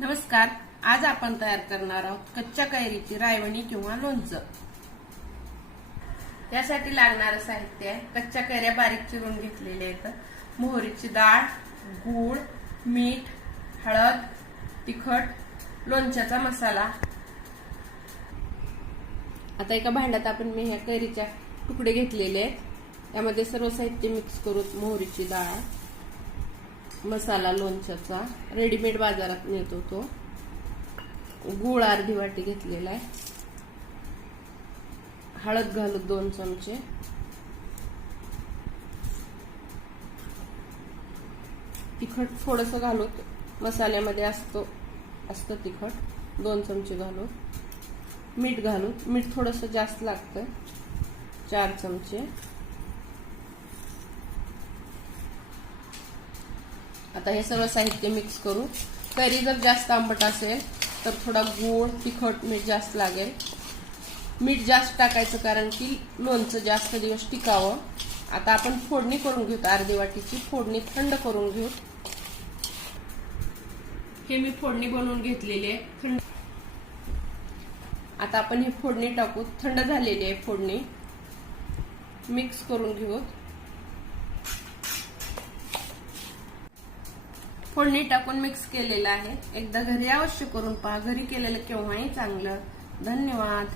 नमस्कार आज आपण तयार करणार आहोत कच्च्या कैरीची रायवणी किंवा लोणचं. त्यासाठी लागणारं साहित्य आहे कच्च्या कैऱ्या बारीक चिरून घेतलेल्या आहेत. मोहरीची डाळ गूळ मीठ हळद तिखट लोणच्याचा मसाला. आता एका भांड्यात आपण मी ह्या कैरीच्या तुकडे घेतलेले आहेत. त्यामध्ये सर्व साहित्य मिक्स करू मोहरीची डाळ मसाला लोणच्याचा रेडीमेड बाजारात मिळतो तो. गूळ अर्धी वाटी घेतलेला आहे. हळद घालू दोन चमचे. तिखट थोडस घालू मसाल्यामध्ये असतो असतं तिखट दोन चमचे घालू मीठ घालू मीठ थोडस जास्त लागतं चार चमचे. आता हे सर्व साहित्य मिक्स करू. करी जर जास्त आंबट असेल तर थोडा गोड तिखट मीठ जास्त लागेल. मीठ जास्त टाकायचं कारण की लोणचं जास्त दिवस टिकावं. आता आपण फोडणी करून घेऊ अर्धी वाटीची फोडणी थंड करून घेऊ. हे मी फोडणी बनवून घेतलेली आहे थंड. आता आपण ही फोडणी टाकू थंड झालेली आहे फोडणी. मिक्स करून घेऊ. फोडणी टाकून मिक्स केलेलं आहे. एकदा घरी अवश्य करून पहा. घरी केलेलं केव्हाही चांगलं. धन्यवाद.